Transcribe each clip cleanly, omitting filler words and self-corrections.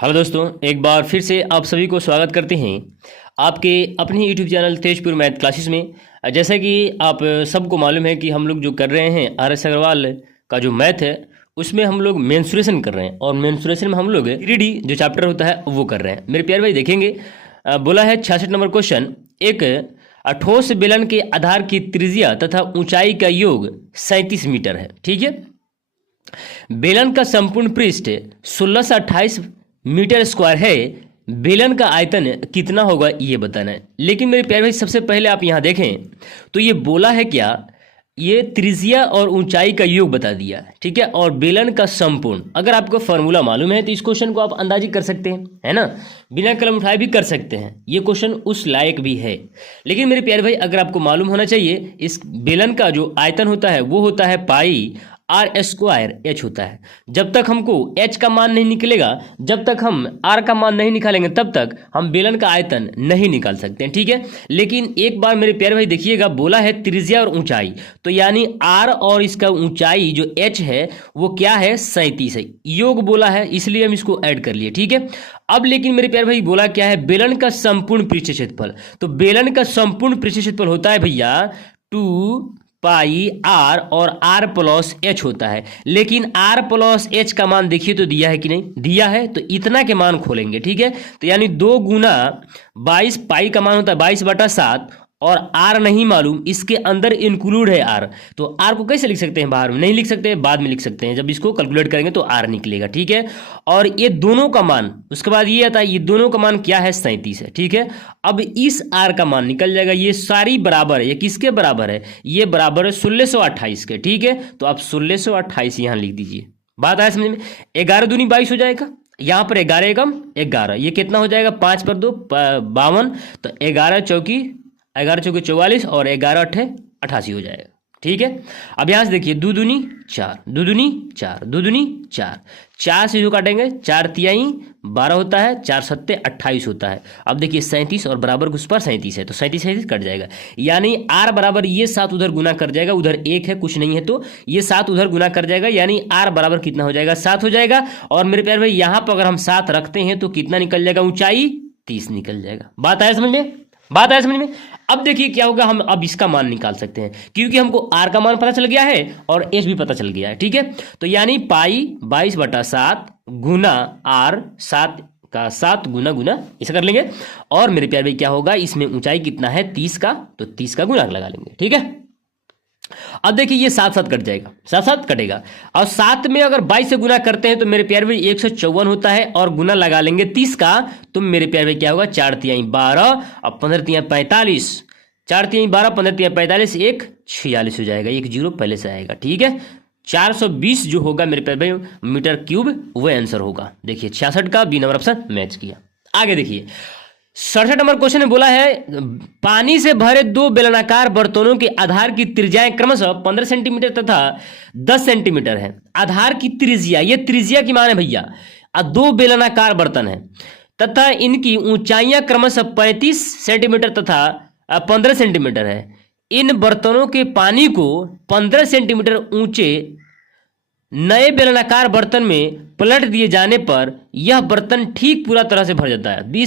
Hello दोस्तों, एक बार फिर से आप सभी को स्वागत करते हैं आपके अपने YouTube channel Tezpur math classes में। जैसा कि आप सबको मालूम है कि हम लोग जो कर रहे हैं RS अग्रवाल का जो मैथ है उसमें हम लोग मेंसुरेशन कर रहे हैं और मेंसुरेशन में हम लोग 3D जो चैप्टर होता है वो कर रहे हैं। मेरे प्यारे भाई देखेंगे, बोला है 66 नंबर क्वेश्चन, एक ठोस बेलन के आधार की त्रिज्या तथा ऊंचाई का योग 37 मीटर है। ठीक है, बेलन का संपूर्ण पृष्ठ 16 से 28 मीटर स्क्वायर है। बेलन का आयतन कितना होगा ये बताना है। लेकिन मेरे प्यारे भाई सबसे पहले आप यहाँ देखें तो ये बोला है क्या, ये त्रिज्या और ऊंचाई का योग बता दिया है। ठीक है, और बेलन का संपूर्ण, अगर आपको फॉर्मूला मालूम है तो इस क्वेश्चन को आप अंदाजी कर सकते हैं, है ना, बिना कलम उठाए भी कर सकते हैं। ये क्वेश्चन उस लायक भी है। लेकिन मेरे प्यारे भाई अगर आपको मालूम होना चाहिए, इस बेलन का जो आयतन होता है वो होता है पाई R स्क्वायर H होता है। जब तक हमको H का मान नहीं निकलेगा, जब तक हम R का मान नहीं निकालेंगे, तब तक हम बेलन का आयतन नहीं निकाल सकते हैं। ठीक है, लेकिन एक बार मेरे प्यारे भाई देखिएगा, बोला है त्रिज्या और ऊंचाई, तो यानी R और इसका ऊंचाई जो H है वो क्या है, 37 है। योग बोला है इसलिए हम इसको ऐड कर लिए। ठीक है, अब लेकिन मेरे प्यारे भाई बोला क्या है, बेलन का संपूर्ण पृष्ठ क्षेत्रफल। तो बेलन का संपूर्ण पृष्ठ क्षेत्रफल होता है भैया 2 पाई R और R प्लस H होता है। लेकिन R प्लस H का मान देखिए तो दिया है कि नहीं, दिया है, तो इतना के मान खोलेंगे। ठीक है, तो यानी 2 गुना 22, पाई का मान होता है 22/7 और R नहीं मालूम, इसके अंदर इंक्लूड है R, तो R को कैसे लिख सकते हैं, बाहर में नहीं लिख सकते, बाद में लिख सकते हैं, जब इसको कैलकुलेट करेंगे तो R निकलेगा। ठीक है, और ये दोनों का मान, उसके बाद ये आता है, ये दोनों का मान क्या है, 37 है। ठीक है, अब इस R का मान निकल जाएगा, ये सारी बराबर है, ये किसके बराबर है, ये बराबर है 1628 के। ठीक है, तो आप 1628 यहाँ लिख दीजिए। बात आया समझ में। 11 दूनी 22 हो जाएगा, यहाँ पर 11 एकम 11, ये कितना हो जाएगा, 5 पर 2 52, तो 11 चौकी 44 और 11 अट्ठे 88 हो जाएगा। ठीक है, अब यहाँ से देखिए 2 दूनी 4, 2 दूनी 4, 2 दूनी 4, 4 से जो काटेंगे 4 तिहाई 12 होता है, 4 सत्ते 28 होता है। अब देखिए 37 और बराबर उस पर 37 है, तो 37 कट जाएगा, यानी R बराबर ये 7 उधर गुना कर जाएगा, उधर 1 है कुछ नहीं है, तो ये 7 उधर गुना कर जाएगा, यानी R बराबर कितना हो जाएगा, 7 हो जाएगा। और मेरे प्यारे भाई यहाँ पर अगर हम 7 रखते हैं तो कितना निकल जाएगा, ऊंचाई 30 निकल जाएगा। बात आया समझ में, बात आया समझ में। अब देखिए क्या होगा, हम अब इसका मान निकाल सकते हैं क्योंकि हमको R का मान पता चल गया है और H भी पता चल गया है। ठीक है, तो यानी पाई 22/7 गुना R, 7 का 7 गुना गुना इसे कर लेंगे, और मेरे प्यारे भाई क्या होगा, इसमें ऊंचाई कितना है 30 का, तो 30 का गुना लगा लेंगे। ठीक है, अब देखिए ये 7 कट जाएगा, 7 कटेगा, और 7 में अगर 22 से गुना करते हैं तो मेरे प्यारे भाई 154 होता है, और गुना लगा लेंगे 30 का, तो मेरे प्यारे भाई क्या होगा, 4 तिहाई 12 और 15 तिहाई 45, 4 तिहाई 12 15 तिहाई 45, 1 46 हो जाएगा, 1 0 पहले से आएगा। ठीक है, 420 जो होगा मेरे प्यारे भाई मीटर क्यूब वो आंसर होगा। देखिए 66 का बी नंबर ऑप्शन मैच किया। आगे देखिए 67 नंबर क्वेश्चन में बोला है, पानी से भरे 2 बेलनाकार बर्तनों के आधार की त्रिज्याएं क्रमशः 15 सेंटीमीटर तथा 10 सेंटीमीटर है। आधार की त्रिज्या, ये त्रिज्या की मान है भैया, 2 बेलनाकार बर्तन है तथा इनकी ऊंचाइयां क्रमशः 35 सेंटीमीटर तथा 15 सेंटीमीटर है। इन बर्तनों के पानी को 15 सेंटीमीटर ऊंचे नए बेलनाकार बर्तन में पलट दिए जाने पर यह बर्तन ठीक पूरा तरह से भर जाता है।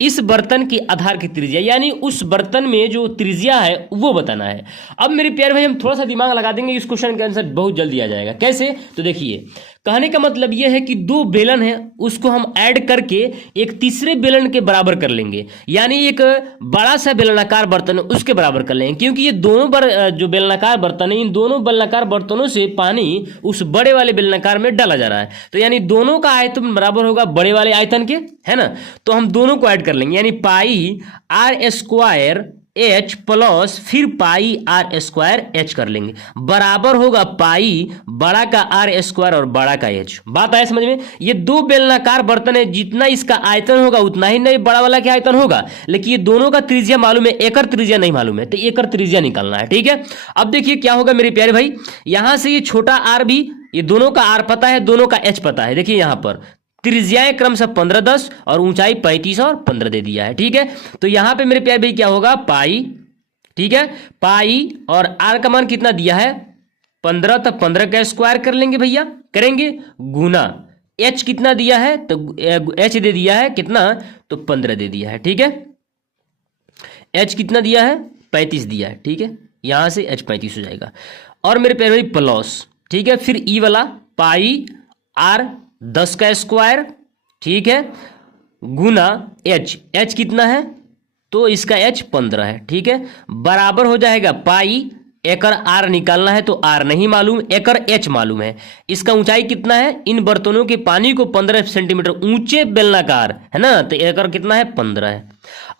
इस बर्तन की आधार की त्रिज्या, यानी उस बर्तन में जो त्रिज्या है वो बताना है। अब मेरे प्यारे भाई हम थोड़ा सा दिमाग लगा देंगे, इस क्वेश्चन का आंसर बहुत जल्दी आ जाएगा। कैसे, तो देखिए कहने का मतलब यह है कि 2 बेलन है, उसको हम ऐड करके एक तीसरे बेलन के बराबर कर लेंगे, यानी एक बड़ा सा बेलनाकार बर्तन है उसके बराबर कर लेंगे, क्योंकि ये दोनों जो बेलनाकार बर्तन है, इन दोनों बेलनाकार बर्तनों से पानी उस बड़े वाले बेलनाकार में डाला जा रहा है, तो यानी दोनों का आयतन बराबर होगा बड़े वाले आयतन के, है ना, तो हम दोनों को ऐड कर लेंगे, यानी पाई R स्क्वायर H प्लस फिर पाई R स्क्वायर H कर लेंगे, बराबर होगा पाई बड़ा का R स्क्वायर और बड़ा का H। बात आया समझ में। ये 2 बेलनाकार बर्तन है, जितना इसका आयतन होगा उतना ही नहीं बड़ा वाला का आयतन होगा, लेकिन ये दोनों का त्रिज्या मालूम है, एकर त्रिज्या नहीं मालूम है, तो एकर त्रिज्या निकालना है। ठीक है, अब देखिए क्या होगा मेरे प्यारे भाई, यहां से ये छोटा R भी, ये दोनों का R पता है, दोनों का H पता है। देखिए यहां पर त्रिज्याएं क्रमशः 15 10 और ऊंचाई 35 और 15 दे दिया है। ठीक है, तो यहां पे मेरे प्यारे भाई क्या होगा, पाई, ठीक है, पाई और R का मान कितना दिया है 15, तो 15 का स्क्वायर कर लेंगे भैया, करेंगे गुना एच कितना दिया है, तो एच दे दिया है कितना, तो 15 दे दिया है, ठीक है। एच कितना दिया है, 35 दिया है, ठीक है। यहां से एच 35 हो जाएगा। और मेरे प्यारे भाई प्लस, ठीक है, फिर ई वाला पाई आर 10 का स्क्वायर, ठीक है, गुना एच, एच कितना है, तो इसका एच 15 है, ठीक है, बराबर हो जाएगा पाई, एकर आर निकालना है तो आर नहीं मालूम, एकर एच मालूम है। इसका ऊंचाई कितना है, इन बर्तनों के पानी को 15 सेंटीमीटर ऊंचे बेलनाकार है ना, तो एकर कितना है, 15 है।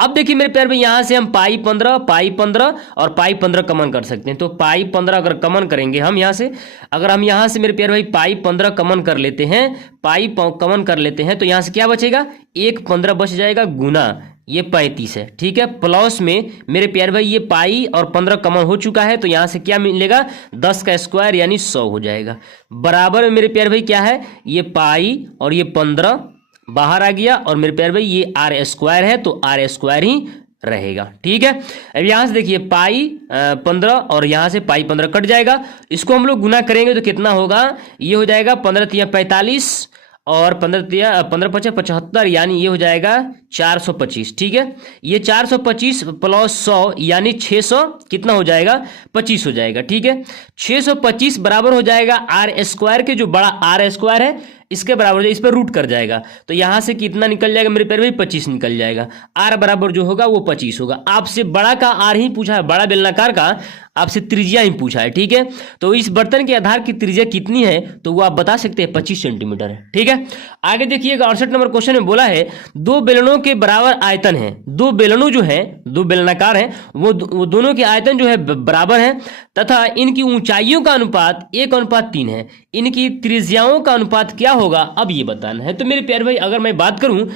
अब देखिए मेरे प्यारे भाई, यहां से हम पाई 15 और पाई 15 कमन कर सकते हैं। तो पाई 15 अगर कमन करेंगे हम यहां से, अगर हम यहां से मेरे प्यारे भाई पाई 15 कमन कर लेते हैं, पाई कमन कर लेते हैं, तो यहां से क्या बचेगा, एक 15 बच जाएगा, गुना ये 35 है, ठीक है। प्लस में मेरे प्यारे भाई ये पाई और 15 कमन हो चुका है, तो यहां से क्या मिलेगा, 10 का स्क्वायर यानी 100 हो जाएगा। बराबर में मेरे प्यारे भाई क्या है, ये पाई और ये 15 बाहर आ गया, और मेरे प्यारे भाई ये आर स्क्वायर है, तो आर स्क्वायर ही रहेगा, ठीक है। अब यहां से देखिए पाई 15 और यहां से पाई 15 कट जाएगा, इसको हम लोग गुना करेंगे तो कितना होगा, ये हो जाएगा 15 तिया 45 और 15 पचा 75, यानी ये हो जाएगा 425, ठीक है। ये 425 प्लस 100 यानी 600 कितना हो जाएगा, 25 हो जाएगा, ठीक है। 625 बराबर हो जाएगा आर स्क्वायर के, जो बड़ा आर स्क्वायर है इसके बराबर, इस पर रूट कर जाएगा, तो यहां से कितना निकल जाएगा मेरे प्यारे भाई, 25 निकल जाएगा। आर बराबर जो होगा वो 25 होगा। आपसे बड़ा का आर ही पूछा है, बड़ा बेलनाकार का आपसे त्रिज्या ही पूछा है, ठीक है। तो इस बर्तन के आधार की त्रिज्या कितनी है, तो वो आप बता सकते हैं 25 सेंटीमीटर है, ठीक है। आगे देखिएगा 68 नंबर क्वेश्चन में बोला है, दो बेलनों के बराबर आयतन है, दो बेलनों जो है, दो बेलनाकार है, वो दोनों के आयतन जो है बराबर है, तथा इनकी ऊंचाइयों का अनुपात 1:3 है, इनकी त्रिज्याओं का अनुपात क्या होगा, अब ये बताना है। तो मेरे प्यारे भाई अगर मैं बात करूं,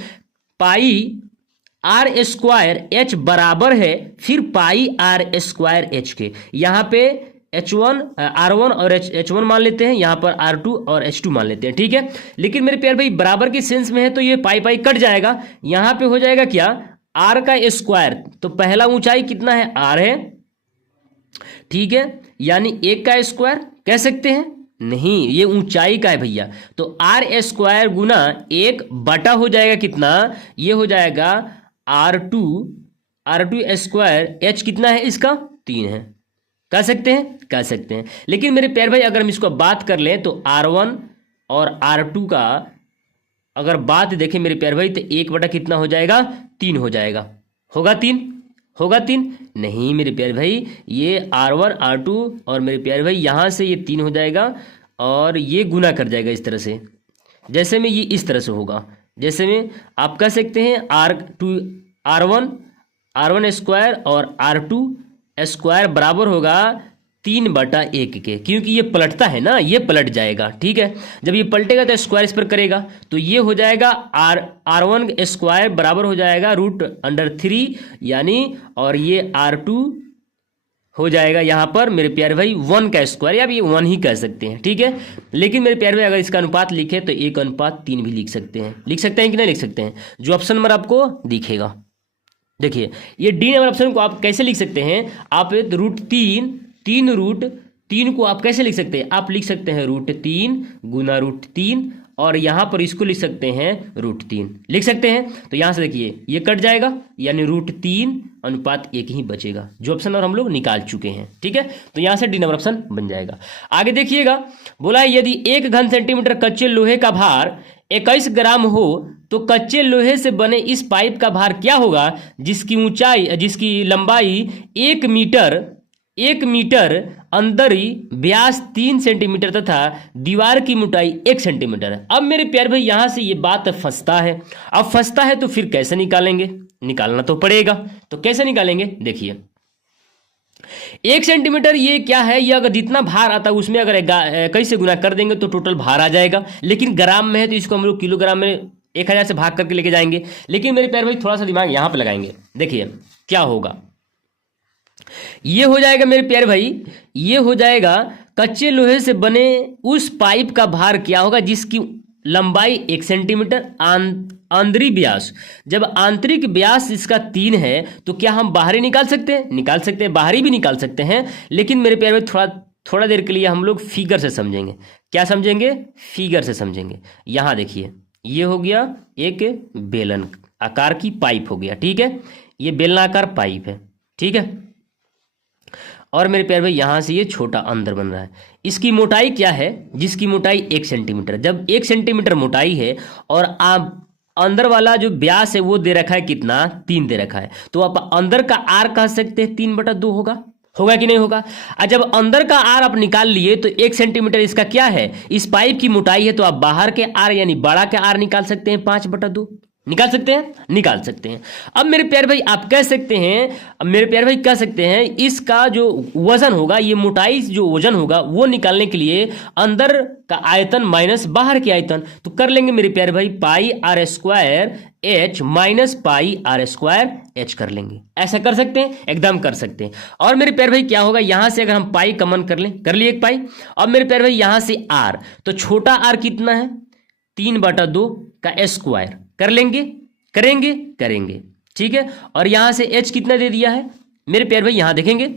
पाई आर स्क्वायर एच बराबर है फिर पाई आर स्क्वायर एच के, यहां पे H1 R1 और H1 मान लेते हैं, यहां पर R2 और H2 मान लेते हैं, ठीक है। लेकिन मेरे प्यारे भाई बराबर के सेंस में है, तो ये पाई पाई कट जाएगा, यहां पे हो जाएगा क्या, R का स्क्वायर, तो पहला ऊंचाई कितना है, R है, ठीक है, यानी 1 का स्क्वायर कह सकते हैं, नहीं ये ऊंचाई का है भैया, तो आर स्क्वायर गुना 1 बटा हो जाएगा कितना, ये हो जाएगा R2 स्क्वायर, एच कितना है इसका, 3 है, कह सकते हैं, कह सकते हैं। लेकिन मेरे प्यारे भाई अगर हम इसको बात कर लें, तो R1 और R2 का अगर बात देखें मेरे प्यारे भाई, तो 1 बटा कितना हो जाएगा, 3 हो जाएगा, होगा 3, होगा 3, नहीं मेरे प्यारे भाई, ये R1 R2 और मेरे प्यारे भाई यहाँ से ये 3 हो जाएगा, और ये गुना कर जाएगा इस तरह से, जैसे में ये इस तरह से होगा, जैसे में आप कह सकते हैं R1 स्क्वायर और R2 स्क्वायर बराबर होगा 3/1 के, क्योंकि ये पलटता है ना, ये पलट जाएगा, ठीक है। जब ये पलटेगा तो स्क्वायर इस पर करेगा, तो ये हो जाएगा R1 स्क्वायर बराबर हो जाएगा √3 यानी, और ये R2 हो जाएगा यहाँ पर मेरे प्यारे भाई 1 का स्क्वायर, या ये 1 ही कह सकते हैं, ठीक है। लेकिन मेरे प्यारे भाई अगर इसका अनुपात लिखे तो 1:3 भी लिख सकते हैं, लिख सकते हैं कि नहीं लिख सकते हैं, जो ऑप्शन नंबर आपको दिखेगा। देखिए ये डी नंबर ऑप्शन को आप कैसे लिख सकते हैं, आप √3 को आप कैसे लिख सकते हैं, आप लिख सकते हैं √3 गुना √3, और यहां पर इसको लिख सकते हैं √3 लिख सकते हैं। तो यहां से देखिए ये कट जाएगा, यानी √3:1 ही बचेगा, जो ऑप्शन और हम लोग निकाल चुके हैं, ठीक है। तो यहां से डी नंबर ऑप्शन बन जाएगा। आगे देखिएगा, बोला है यदि 1 घन सेंटीमीटर कच्चे लोहे का भार 21 ग्राम हो, तो कच्चे लोहे से बने इस पाइप का भार क्या होगा, जिसकी लंबाई 1 मीटर, अंदरी व्यास 3 सेंटीमीटर तथा दीवार की मोटाई 1 सेंटीमीटर है। अब मेरे प्यारे भाई यहां से ये बात फंसता है, अब फंसता है तो फिर कैसे निकालेंगे, निकालना तो पड़ेगा, तो कैसे निकालेंगे, देखिए 1 सेंटीमीटर ये क्या है, ये अगर जितना भार आता है उसमें अगर कैसे गुना कर देंगे तो टोटल भार आ जाएगा, लेकिन ग्राम में है तो इसको हम लोग किलोग्राम में 1000 से भाग करके लेके जाएंगे। लेकिन मेरे प्यारे भाई थोड़ा सा दिमाग यहाँ पे लगाएंगे, देखिए क्या होगा, ये हो जाएगा मेरे प्यारे भाई, ये हो जाएगा कच्चे लोहे से बने उस पाइप का भार क्या होगा, जिसकी लंबाई 1 सेंटीमीटर, आंतरिक व्यास, जब आंतरिक व्यास इसका 3 है तो क्या हम बाहरी निकाल सकते हैं, निकाल सकते हैं, बाहरी भी निकाल सकते हैं। लेकिन मेरे प्यारे भाई थोड़ा थोड़ा देर के लिए हम लोग फिगर से समझेंगे। क्या समझेंगे? फिगर से समझेंगे। यहाँ देखिए, ये हो गया एक बेलन आकार की पाइप हो गया, ठीक है, ये बेलनाकार पाइप है, ठीक है। और मेरे प्यारे भाई यहाँ से ये छोटा अंदर बन रहा है। इसकी मोटाई क्या है? जिसकी मोटाई 1 सेंटीमीटर। जब 1 सेंटीमीटर मोटाई है और आप अंदर वाला जो व्यास है वो दे रखा है कितना? 3 दे रखा है, तो आप अंदर का आर कह सकते हैं 3/2 होगा। होगा कि नहीं होगा? और जब अंदर का आर आप निकाल लिए तो 1 सेंटीमीटर इसका क्या है? इस पाइप की मोटाई है, तो आप बाहर के आर यानी बड़ा के आर निकाल सकते हैं 5/2। निकाल सकते हैं? निकाल सकते हैं। अब मेरे प्यारे भाई आप कह सकते हैं, अब मेरे प्यारे भाई कह सकते हैं इसका जो वजन होगा, ये मोटाई जो वजन होगा वो निकालने के लिए अंदर का आयतन माइनस बाहर के आयतन, तो कर लेंगे मेरे प्यारे भाई pi R square H minus pi R square H कर लेंगे। ऐसा कर सकते हैं? एकदम कर सकते हैं। और मेरे प्यारे भाई क्या होगा, यहां से अगर हम पाई कॉमन कर लें, कर लिए एक पाई। अब मेरे प्यारे भाई यहां से आर, तो छोटा आर कितना है? 3/2 का स्क्वायर कर लेंगे, करेंगे करेंगे, ठीक है। और यहां से h कितना दे दिया है मेरे प्यारे भाई? यहां देखेंगे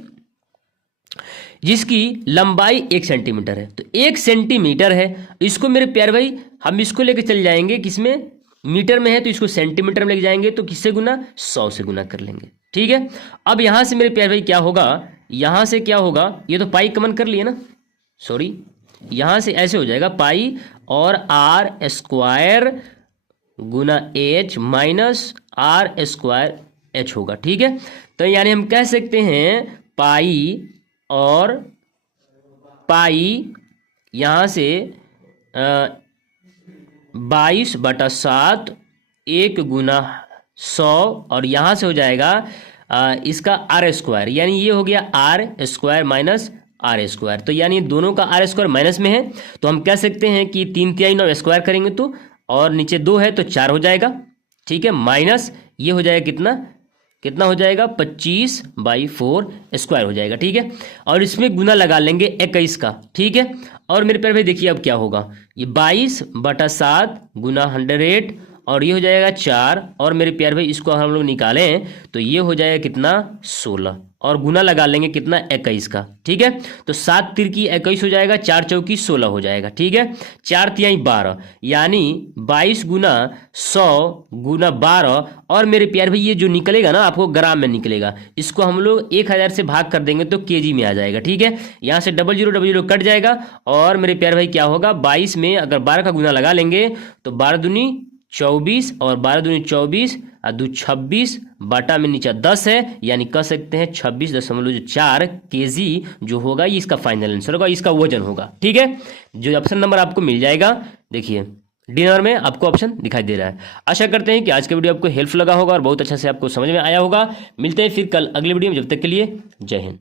जिसकी लंबाई 1 सेंटीमीटर है, तो 1 सेंटीमीटर है। इसको मेरे प्यारे भाई हम इसको लेके चल जाएंगे, किसमें? मीटर में है तो इसको सेंटीमीटर में लेके जाएंगे, तो किससे गुना? 100 से गुना कर लेंगे, ठीक है। अब यहां से मेरे प्यारे भाई क्या होगा, यहां से क्या होगा, ये तो पाई कॉमन कर लिए ना, सॉरी, यहां से ऐसे हो जाएगा पाई और आर स्क्वायर गुना H minus R square H होगा, ठीक है। तो यानी हम कह सकते हैं पाई और पाई यहाँ से 22/7 1 गुना 100, और यहाँ से हो जाएगा इसका आर स्क्वायर, यानी ये हो गया R square minus R square. तो यानी दोनों का आर स्क्वायर माइनस में है, तो हम कह सकते हैं कि 3×3 स्क्वायर करेंगे तो, और नीचे 2 है तो 4 हो जाएगा, ठीक है, माइनस ये हो जाएगा कितना? कितना हो जाएगा? 25/4 स्क्वायर हो जाएगा, ठीक है। और इसमें गुना लगा लेंगे 21 का, ठीक है। और मेरे प्यारे भाई देखिए अब क्या होगा, ये 22/7 गुना 100, और ये हो जाएगा 4, और मेरे प्यारे भाई इसको हम लोग निकालें तो ये हो जाएगा कितना? 16, और गुना लगा लेंगे कितना? 21 का, ठीक है। तो 7 तिरकी 21 हो जाएगा, 4 चौकी 16 हो जाएगा, ठीक है। 4 तिहाई 12, यानी 22 गुना 100 गुना 12, और मेरे प्यारे भाई ये जो निकलेगा ना आपको ग्राम में निकलेगा, इसको हम लोग 1000 से भाग कर देंगे तो केजी में आ जाएगा, ठीक है। यहाँ से 00 कट जाएगा, और मेरे प्यारे भाई क्या होगा, 22 में अगर 12 का गुना लगा लेंगे तो 12 दूनी 24, और 12 दूनी 24 और 2 26, बाटा में नीचे 10 है, यानी कह सकते हैं 26.4 केजी जो होगा ये इसका फाइनल आंसर होगा, इसका वजन होगा, ठीक है। जो ऑप्शन नंबर आपको मिल जाएगा, देखिए डी नंबर में आपको ऑप्शन दिखाई दे रहा है। आशा करते हैं कि आज का वीडियो आपको हेल्पफुल लगा होगा और बहुत अच्छा से आपको समझ में आया होगा। मिलते हैं फिर कल अगले वीडियो में, जब तक के लिए जय हिंद।